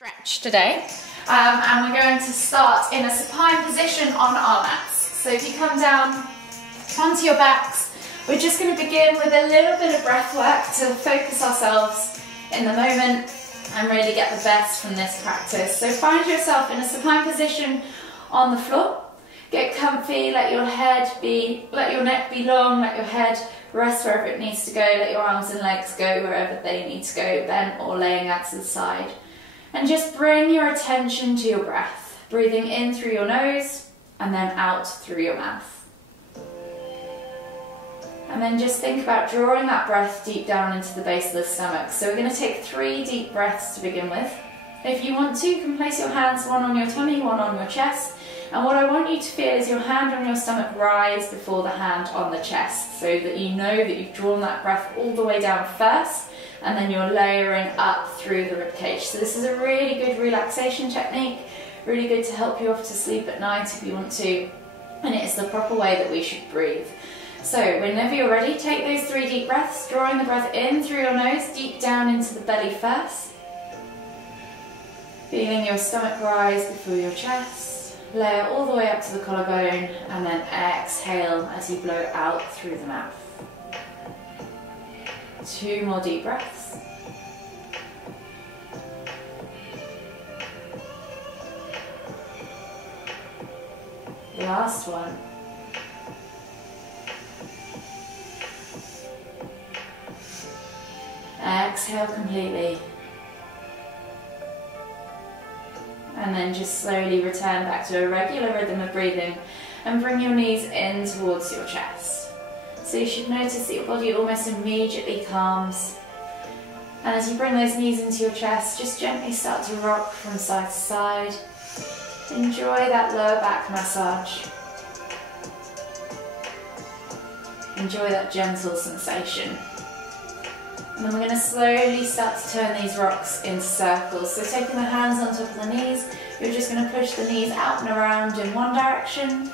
Stretch today, and we're going to start in a supine position on our mats. So if you come down onto your backs, we're just going to begin with a little bit of breath work to focus ourselves in the moment and really get the best from this practice. So find yourself in a supine position on the floor. Get comfy, let your neck be long, let your head rest wherever it needs to go, let your arms and legs go wherever they need to go, bent or laying out to the side. And just bring your attention to your breath, breathing in through your nose and then out through your mouth. And then just think about drawing that breath deep down into the base of the stomach. So we're going to take 3 deep breaths to begin with. If you want to, you can place your hands, one on your tummy, one on your chest. And what I want you to feel is your hand on your stomach rise before the hand on the chest, so that you know that you've drawn that breath all the way down first, and then you're layering up through the ribcage. So this is a really good relaxation technique, really good to help you off to sleep at night if you want to, and it is the proper way that we should breathe. So whenever you're ready, take those 3 deep breaths, drawing the breath in through your nose, deep down into the belly first. Feeling your stomach rise before your chest. Layer all the way up to the collarbone, and then exhale as you blow out through the mouth. 2 more deep breaths. Last one. Exhale completely. And then just slowly return back to a regular rhythm of breathing and bring your knees in towards your chest. So you should notice that your body almost immediately calms. And as you bring those knees into your chest, just gently start to rock from side to side. Enjoy that lower back massage. Enjoy that gentle sensation. And then we're going to slowly start to turn these rocks into circles. So taking the hands on top of the knees, you're just going to push the knees out and around in one direction,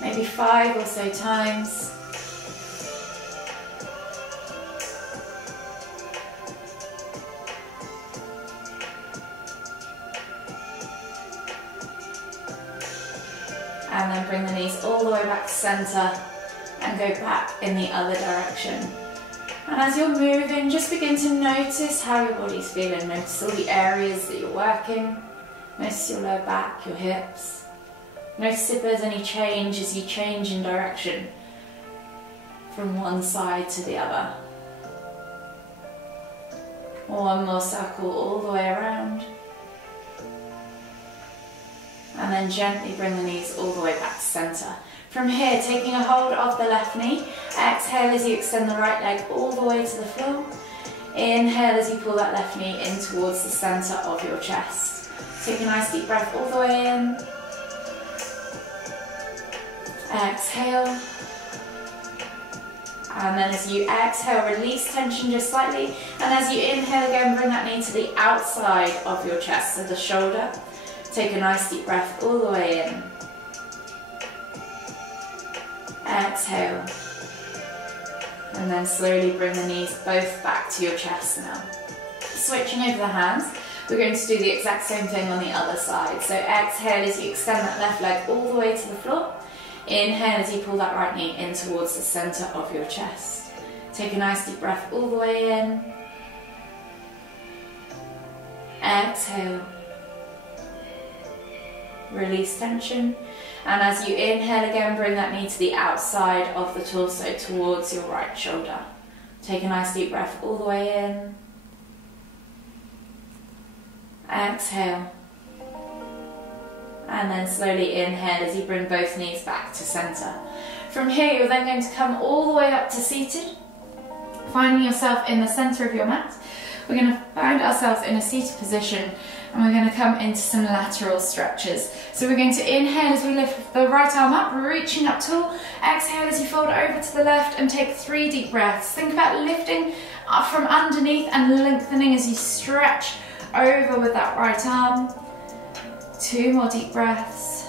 maybe 5 or so times. And then bring the knees all the way back to centre and go back in the other direction. And as you're moving, just begin to notice how your body's feeling. Notice all the areas that you're working. Notice your lower back, your hips. Notice if there's any change as you change in direction from one side to the other. One more circle all the way around. And then gently bring the knees all the way back to centre. From here, taking a hold of the left knee, exhale as you extend the right leg all the way to the floor. Inhale as you pull that left knee in towards the centre of your chest. Take a nice deep breath all the way in. Exhale. And then as you exhale, release tension just slightly. And as you inhale again, bring that knee to the outside of your chest, so the shoulder. Take a nice deep breath all the way in. Exhale. And then slowly bring the knees both back to your chest now. Switching over the hands, we're going to do the exact same thing on the other side. So exhale as you extend that left leg all the way to the floor. Inhale as you pull that right knee in towards the centre of your chest. Take a nice deep breath all the way in. Exhale. Release tension. And as you inhale again, bring that knee to the outside of the torso towards your right shoulder. Take a nice deep breath all the way in. Exhale. And then slowly inhale as you bring both knees back to centre. From here, you're then going to come all the way up to seated, finding yourself in the centre of your mat. We're going to find ourselves in a seated position, and we're going to come into some lateral stretches. So we're going to inhale as we lift the right arm up, reaching up tall. Exhale as you fold over to the left and take 3 deep breaths. Think about lifting up from underneath and lengthening as you stretch over with that right arm. 2 more deep breaths.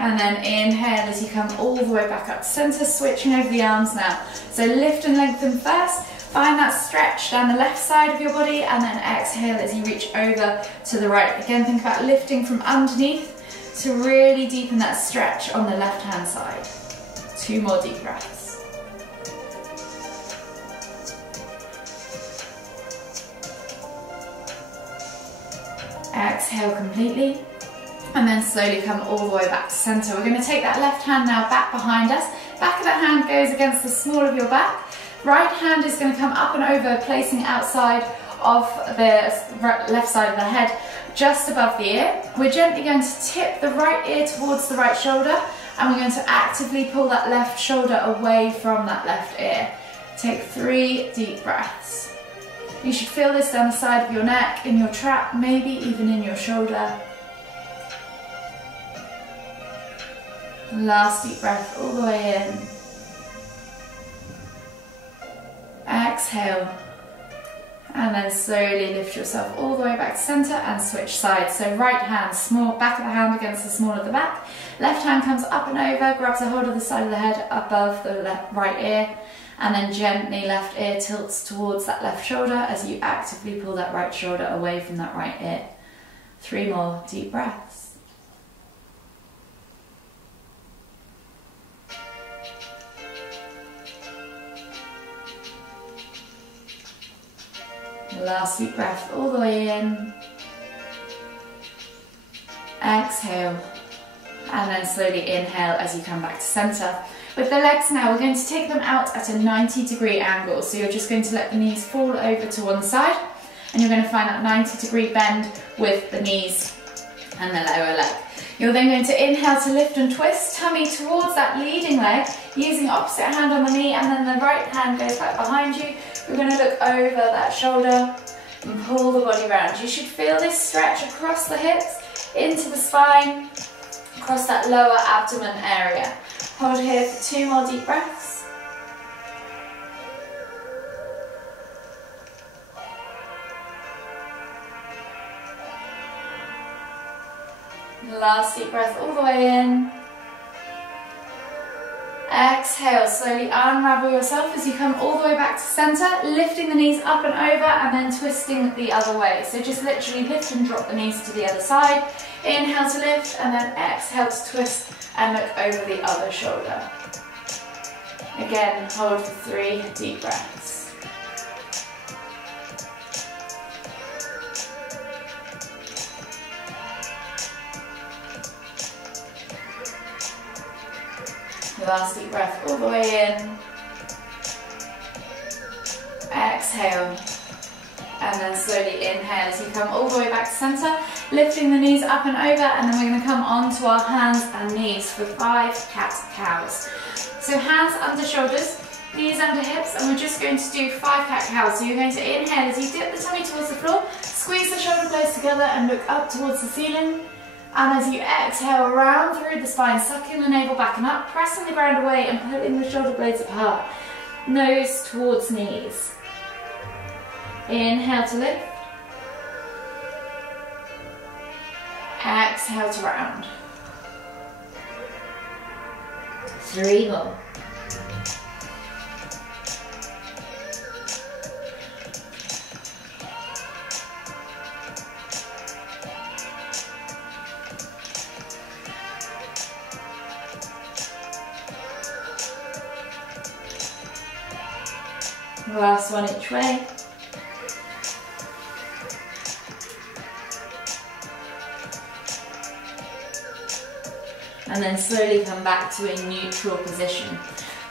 And then inhale as you come all the way back up to center, switching over the arms now. So lift and lengthen first, find that stretch down the left side of your body, and then exhale as you reach over to the right. Again, think about lifting from underneath to really deepen that stretch on the left-hand side. 2 more deep breaths. Exhale completely. And then slowly come all the way back to center. We're going to take that left hand now back behind us. Back of that hand goes against the small of your back. Right hand is going to come up and over, placing outside of the left side of the head, just above the ear. We're gently going to tip the right ear towards the right shoulder, and we're going to actively pull that left shoulder away from that left ear. Take 3 deep breaths. You should feel this down the side of your neck, in your trap, maybe even in your shoulder. Last deep breath all the way in. Exhale. And then slowly lift yourself all the way back to center and switch sides. So right hand, small, back of the hand against the small of the back. Left hand comes up and over, grabs a hold of the side of the head above the right ear. And then gently left ear tilts towards that left shoulder as you actively pull that right shoulder away from that right ear. 3 more deep breaths. Last deep breath all the way in. Exhale. And then slowly inhale as you come back to center. With the legs now, we're going to take them out at a 90-degree angle. So you're just going to let the knees fall over to one side, and you're going to find that 90-degree bend with the knees and the lower leg. You're then going to inhale to lift and twist, tummy towards that leading leg, using opposite hand on the knee, and then the right hand goes back behind you. We're going to look over that shoulder and pull the body round. You should feel this stretch across the hips, into the spine, across that lower abdomen area. Hold here for 2 more deep breaths. Last deep breath all the way in. Exhale, slowly unravel yourself as you come all the way back to center, lifting the knees up and over and then twisting the other way. So just literally lift and drop the knees to the other side. Inhale to lift and then exhale to twist and look over the other shoulder. Again, hold for 3 deep breaths. Last deep breath all the way in. Exhale. And then slowly inhale as you come all the way back to center, lifting the knees up and over, and then we're going to come onto our hands and knees for 5 cat-cows. So hands under shoulders, knees under hips, and we're just going to do 5 cat-cows. So you're going to inhale as you dip the tummy towards the floor, squeeze the shoulder blades together and look up towards the ceiling. And as you exhale, round through the spine, sucking the navel back and up, pressing the ground away and pulling the shoulder blades apart. Nose towards knees. Inhale to lift. Exhale to round. 3 more. Last one each way. And then slowly come back to a neutral position.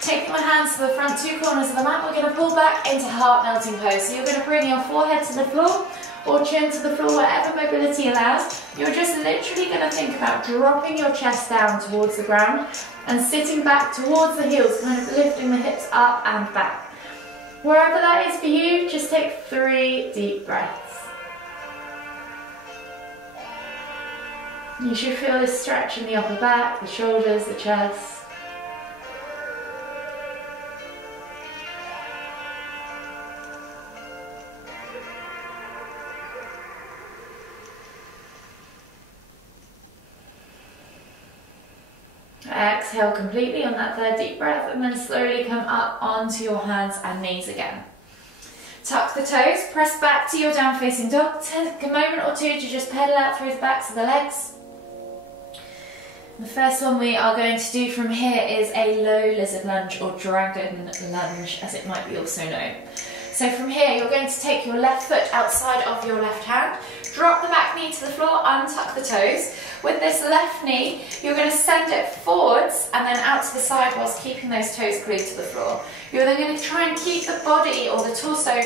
Taking my hands to the front 2 corners of the mat, we're going to pull back into heart melting pose. So you're going to bring your forehead to the floor or chin to the floor, wherever mobility allows. You're just literally going to think about dropping your chest down towards the ground and sitting back towards the heels, kind of lifting the hips up and back. Wherever that is for you, just take 3 deep breaths. You should feel this stretch in the upper back, the shoulders, the chest. Exhale completely on that third deep breath, and then slowly come up onto your hands and knees again. Tuck the toes, press back to your down facing dog. Take a moment or two to just pedal out through the backs of the legs. The first one we are going to do from here is a low lizard lunge, or dragon lunge as it might be also known. So from here you're going to take your left foot outside of your left hand, drop the back knee to the floor, untuck the toes. With this left knee you're going to send it forwards and then out to the side whilst keeping those toes glued to the floor. You're then going to try and keep the body or the torso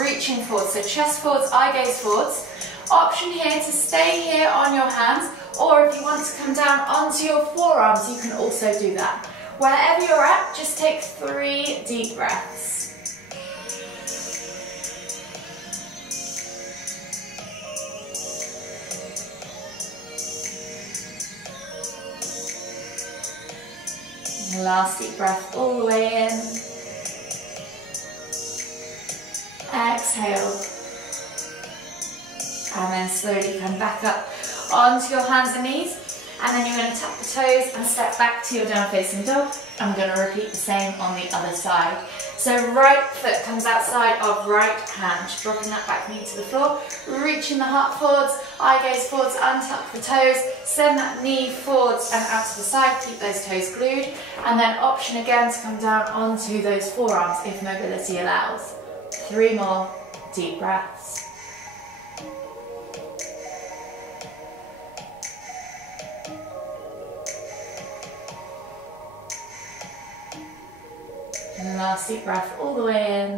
reaching forwards, so chest forwards, eye gaze forwards. Option here to stay here on your hands, or if you want to come down onto your forearms, you can also do that. Wherever you're at, just take 3 deep breaths. Last deep breath all the way in. Exhale. And then slowly come back up onto your hands and knees. And then you're going to tuck the toes and step back to your down facing dog. I'm going to repeat the same on the other side. So right foot comes outside of right hand, dropping that back knee to the floor, reaching the heart forwards, eye gaze forwards, untuck the toes, send that knee forwards and out to the side, keep those toes glued, and then option again to come down onto those forearms if mobility allows. 3 more deep breaths. And last deep breath all the way in.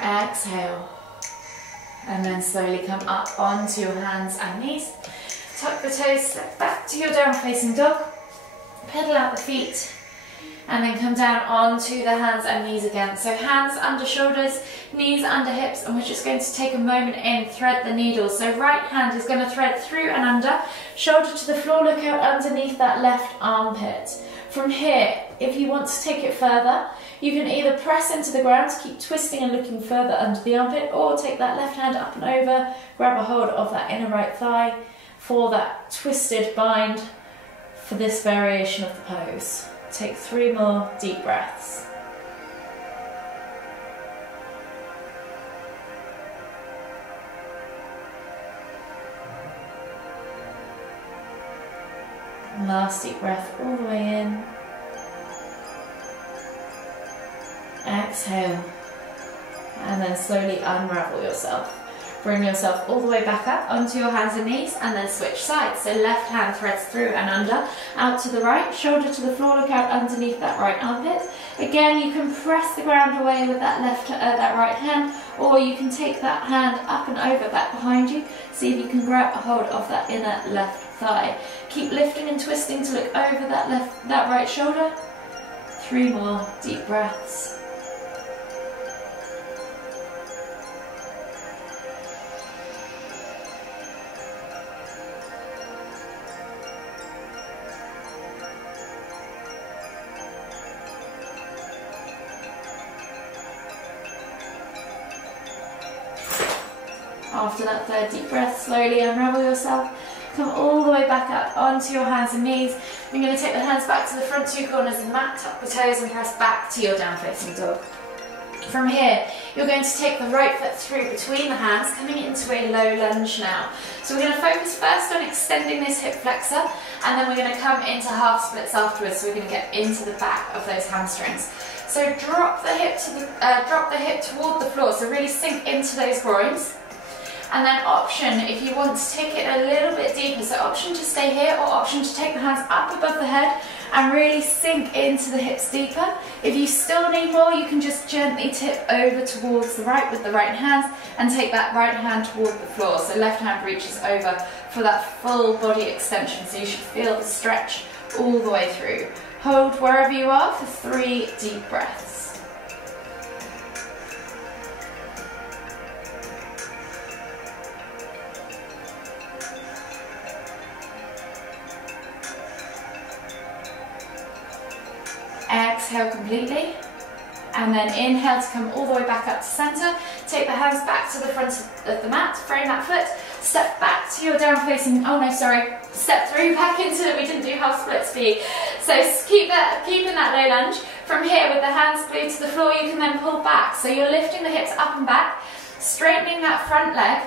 Exhale. And then slowly come up onto your hands and knees. Tuck the toes, step back to your down facing dog. Pedal out the feet. And then come down onto the hands and knees again. So hands under shoulders, knees under hips, and we're just going to take a moment in, thread the needles. So right hand is going to thread through and under, shoulder to the floor, look out underneath that left armpit. From here, if you want to take it further, you can either press into the ground to keep twisting and looking further under the armpit, or take that left hand up and over, grab a hold of that inner right thigh for that twisted bind for this variation of the pose. Take 3 more deep breaths. Last deep breath all the way in. Exhale. And then slowly unravel yourself. Bring yourself all the way back up onto your hands and knees, and then switch sides. So left hand threads through and under, out to the right, shoulder to the floor, look out underneath that right armpit. Again, you can press the ground away with that that right hand, or you can take that hand up and over back behind you. See if you can grab a hold of that inner left thigh. Keep lifting and twisting to look over that right shoulder. 3 more deep breaths. After that third deep breath, slowly unravel yourself. Come all the way back up onto your hands and knees. You're going to take the hands back to the front 2 corners of the mat, tuck the toes and press back to your down facing dog. From here, you're going to take the right foot through between the hands, coming into a low lunge now. So we're going to focus first on extending this hip flexor, and then we're going to come into half splits afterwards, so we're going to get into the back of those hamstrings. So drop the hip toward the floor, so really sink into those groins. And then option, if you want to take it a little bit deeper, so option to stay here, or option to take the hands up above the head and really sink into the hips deeper. If you still need more, you can just gently tip over towards the right with the right hand and take that right hand toward the floor. So left hand reaches over for that full body extension, so you should feel the stretch all the way through. Hold wherever you are for 3 deep breaths. Exhale completely, and then inhale to come all the way back up to center. Take the hands back to the front of the mat, frame that foot, step back back to your down facing, oh no, sorry, step through back into, we didn't do half split speed. So keeping that low lunge. From here, with the hands glued to the floor, you can then pull back. So you're lifting the hips up and back, straightening that front leg,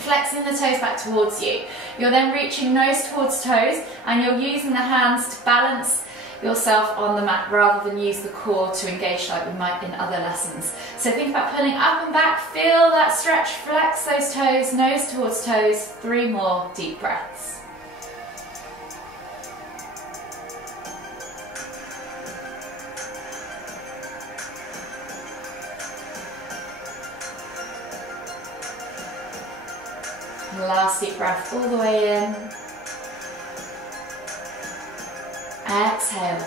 flexing the toes back towards you. You're then reaching nose towards toes, and you're using the hands to balance yourself on the mat rather than use the core to engage like we might in other lessons. So think about pulling up and back, feel that stretch, flex those toes, nose towards toes, 3 more deep breaths. Last deep breath all the way in. Exhale.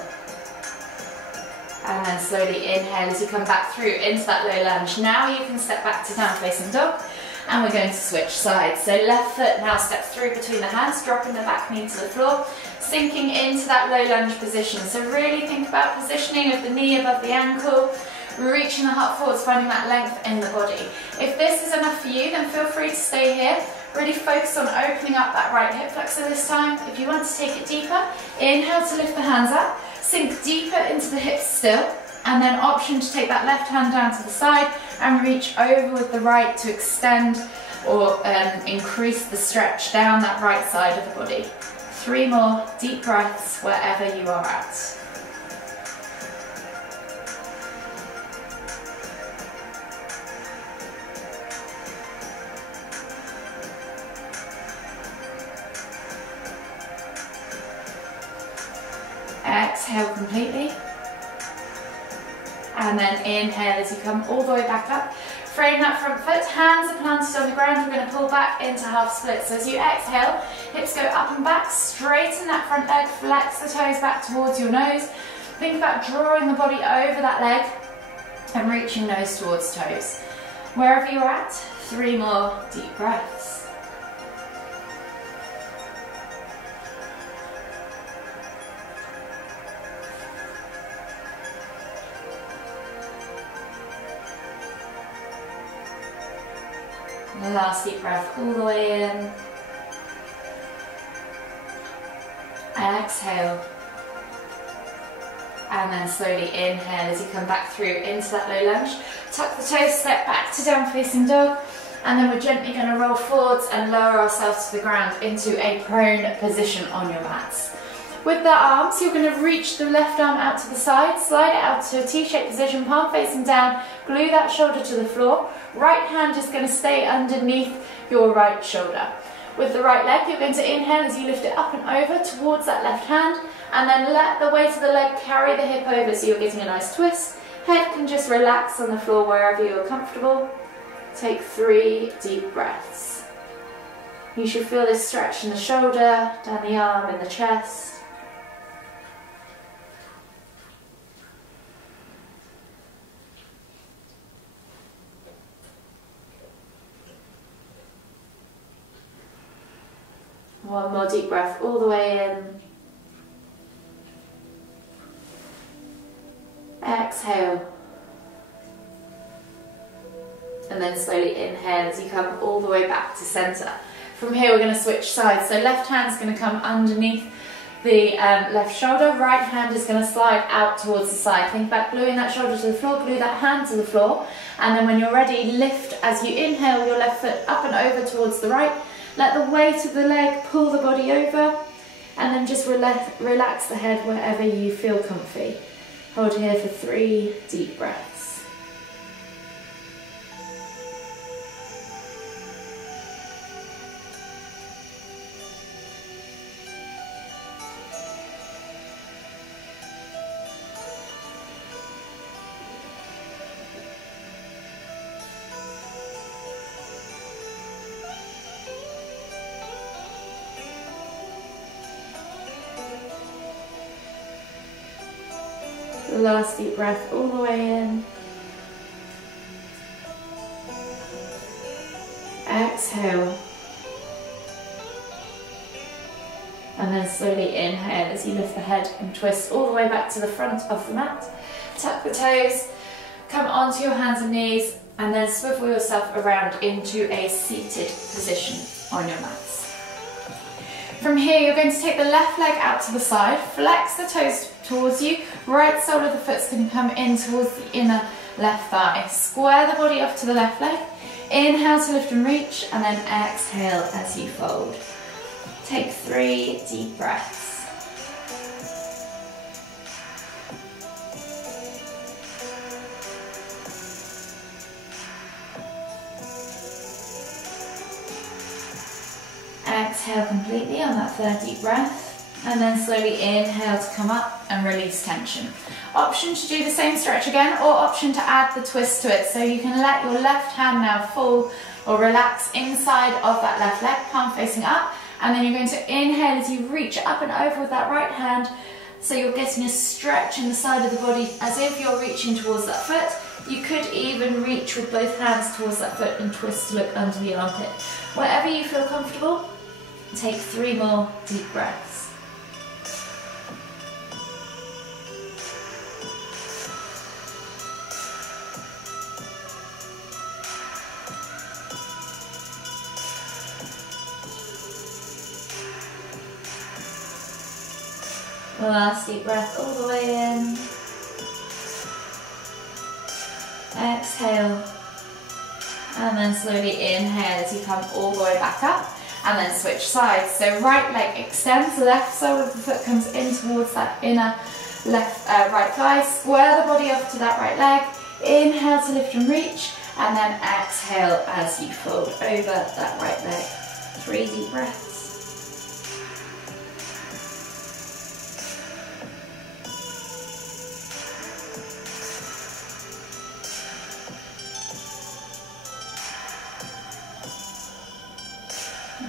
And then slowly inhale as you come back through into that low lunge. Now you can step back to down facing dog, and we're going to switch sides. So left foot now steps through between the hands, dropping the back knee to the floor, sinking into that low lunge position. So really think about positioning of the knee above the ankle, reaching the heart forwards, finding that length in the body. If this is enough for you, then feel free to stay here. Really focus on opening up that right hip flexor this time. If you want to take it deeper, inhale to lift the hands up, sink deeper into the hips still, and then option to take that left hand down to the side and reach over with the right to extend or increase the stretch down that right side of the body. 3 more deep breaths wherever you are at. Exhale completely, and then inhale as you come all the way back up. Frame that front foot, hands are planted on the ground. We're going to pull back into half split. So as you exhale, hips go up and back, straighten that front leg, flex the toes back towards your nose. Think about drawing the body over that leg and reaching nose towards toes. Wherever you're at, 3 more deep breaths. Last deep breath all the way in. Exhale. And then slowly inhale as you come back through into that low lunge. Tuck the toes, step back to down facing dog. And then we're gently going to roll forwards and lower ourselves to the ground into a prone position on your mats. With the arms, you're going to reach the left arm out to the side, slide it out to a T-shaped position, palm facing down, glue that shoulder to the floor. Right hand is going to stay underneath your right shoulder. With the right leg, you're going to inhale as you lift it up and over towards that left hand, and then let the weight of the leg carry the hip over so you're getting a nice twist. Head can just relax on the floor wherever you are comfortable. Take 3 deep breaths. You should feel this stretch in the shoulder, down the arm, in the chest. One more deep breath all the way in. Exhale. And then slowly inhale as you come all the way back to centre. From here we're going to switch sides. So left hand's going to come underneath the left shoulder. Right hand is going to slide out towards the side. Think about gluing that shoulder to the floor, glue that hand to the floor. And then when you're ready, lift as you inhale your left foot up and over towards the right. Let the weight of the leg pull the body over, and then just relax the head wherever you feel comfy. Hold here for 3 deep breaths. Last deep breath all the way in. Exhale. And then slowly inhale as you lift the head and twist all the way back to the front of the mat. Tuck the toes, come onto your hands and knees, and then swivel yourself around into a seated position. on your mats. From here, you're going to take the left leg out to the side, flex the toes towards you, right sole of the foot's going to come in towards the inner left thigh. Square the body off to the left leg, inhale to lift and reach, and then exhale as you fold. Take 3 deep breaths. Exhale completely on that 3rd deep breath, and then slowly inhale to come up and release tension. Option to do the same stretch again, or option to add the twist to it. So you can let your left hand now fall or relax inside of that left leg, palm facing up, and then you're going to inhale as you reach up and over with that right hand. So you're getting a stretch in the side of the body as if you're reaching towards that foot. You could even reach with both hands towards that foot and twist to look under the armpit. Wherever you feel comfortable, take 3 more deep breaths. Last deep breath all the way in. Exhale. And then slowly inhale as you come all the way back up. And then switch sides. So right leg extends, left sole of the foot comes in towards that inner left right thigh. Square the body off to that right leg. Inhale to lift and reach, and then exhale as you fold over that right leg. 3 deep breaths.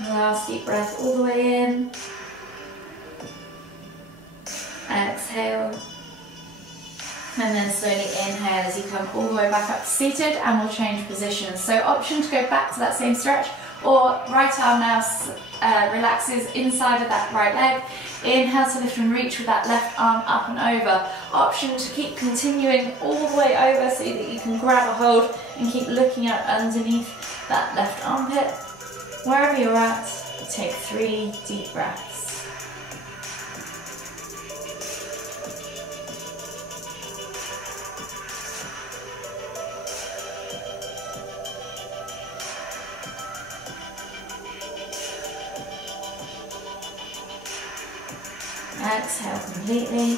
Last deep breath all the way in. Exhale. And then slowly inhale as you come all the way back up to seated, and we'll change positions. So option to go back to that same stretch, or right arm now relaxes inside of that right leg. Inhale to lift and reach with that left arm up and over. Option to keep continuing all the way over so that you can grab a hold and keep looking up underneath that left armpit. Wherever you're at, take 3 deep breaths. Exhale completely,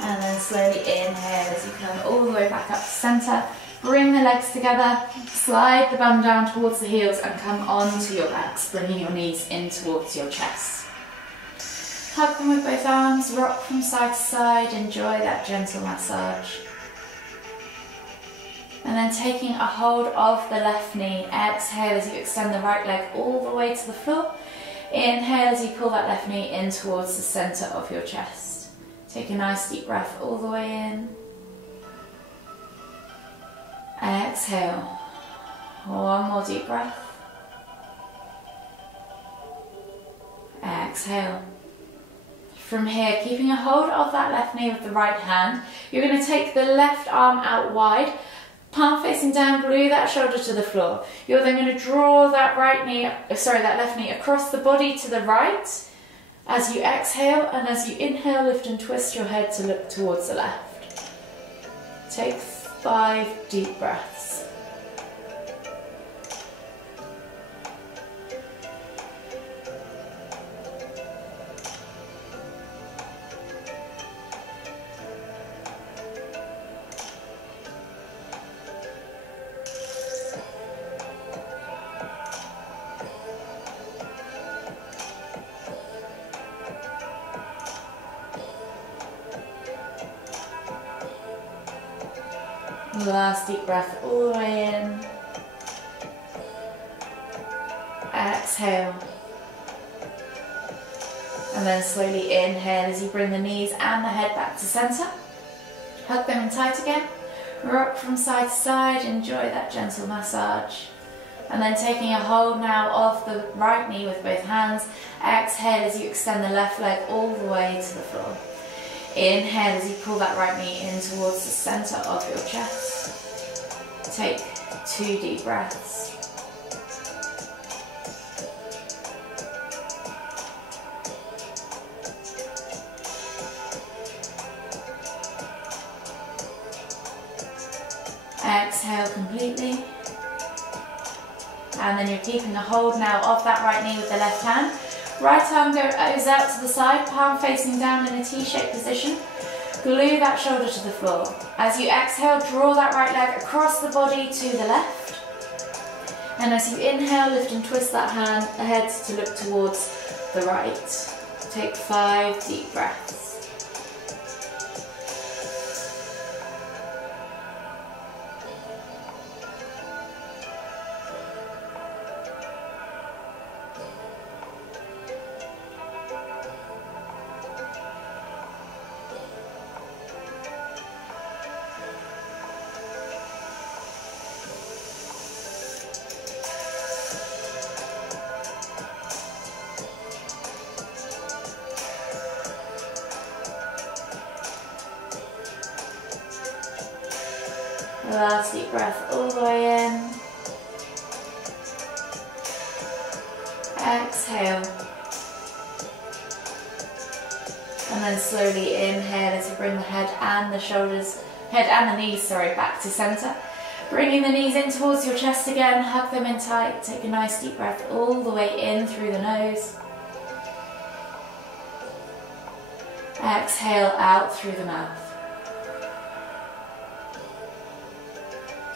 and then slowly inhale as you come all the way back up to centre. Bring the legs together, slide the bum down towards the heels and come onto your backs, bringing your knees in towards your chest. Hug them with both arms, rock from side to side, enjoy that gentle massage. And then taking a hold of the left knee, exhale as you extend the right leg all the way to the floor. Inhale as you pull that left knee in towards the centre of your chest. Take a nice deep breath all the way in. Exhale. 1 more deep breath. Exhale. From here, keeping a hold of that left knee with the right hand, you're going to take the left arm out wide, palm facing down, glue that shoulder to the floor. You're then going to draw that that left knee across the body to the right as you exhale, and as you inhale, lift and twist your head to look towards the left. Take 5 deep breaths. Last deep breath all the way in. Exhale. And then slowly inhale as you bring the knees and the head back to centre. Hug them in tight again. Rock from side to side, enjoy that gentle massage. And then taking a hold now of the right knee with both hands. Exhale as you extend the left leg all the way to the floor. Inhale as you pull that right knee in towards the centre of your chest. Take 2 deep breaths. exhale completely. And then you're keeping a hold now of that right knee with the left hand. Right arm goes out to the side, palm facing down in a T-shaped position. Glue that shoulder to the floor. As you exhale, draw that right leg across the body to the left. And as you inhale, lift and twist that head to look towards the right. Take 5 deep breaths. Last deep breath all the way in. Exhale. And then slowly inhale as you bring the head and the knees, back to center. Bringing the knees in towards your chest again, hug them in tight. Take a nice deep breath all the way in through the nose. Exhale out through the mouth.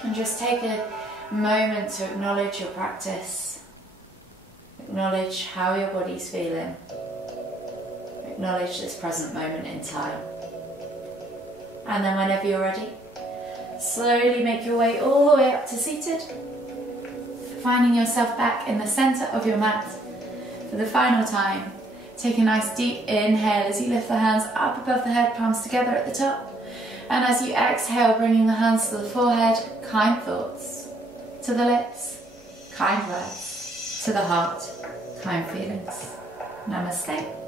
And just take a moment to acknowledge your practice. Acknowledge how your body's feeling. Acknowledge this present moment in time. And then whenever you're ready, slowly make your way all the way up to seated. Finding yourself back in the center of your mat for the final time. Take a nice deep inhale as you lift the hands up above the head, palms together at the top. And as you exhale, bringing the hands to the forehead, kind thoughts. To the lips, kind words. To the heart, kind feelings. Namaste.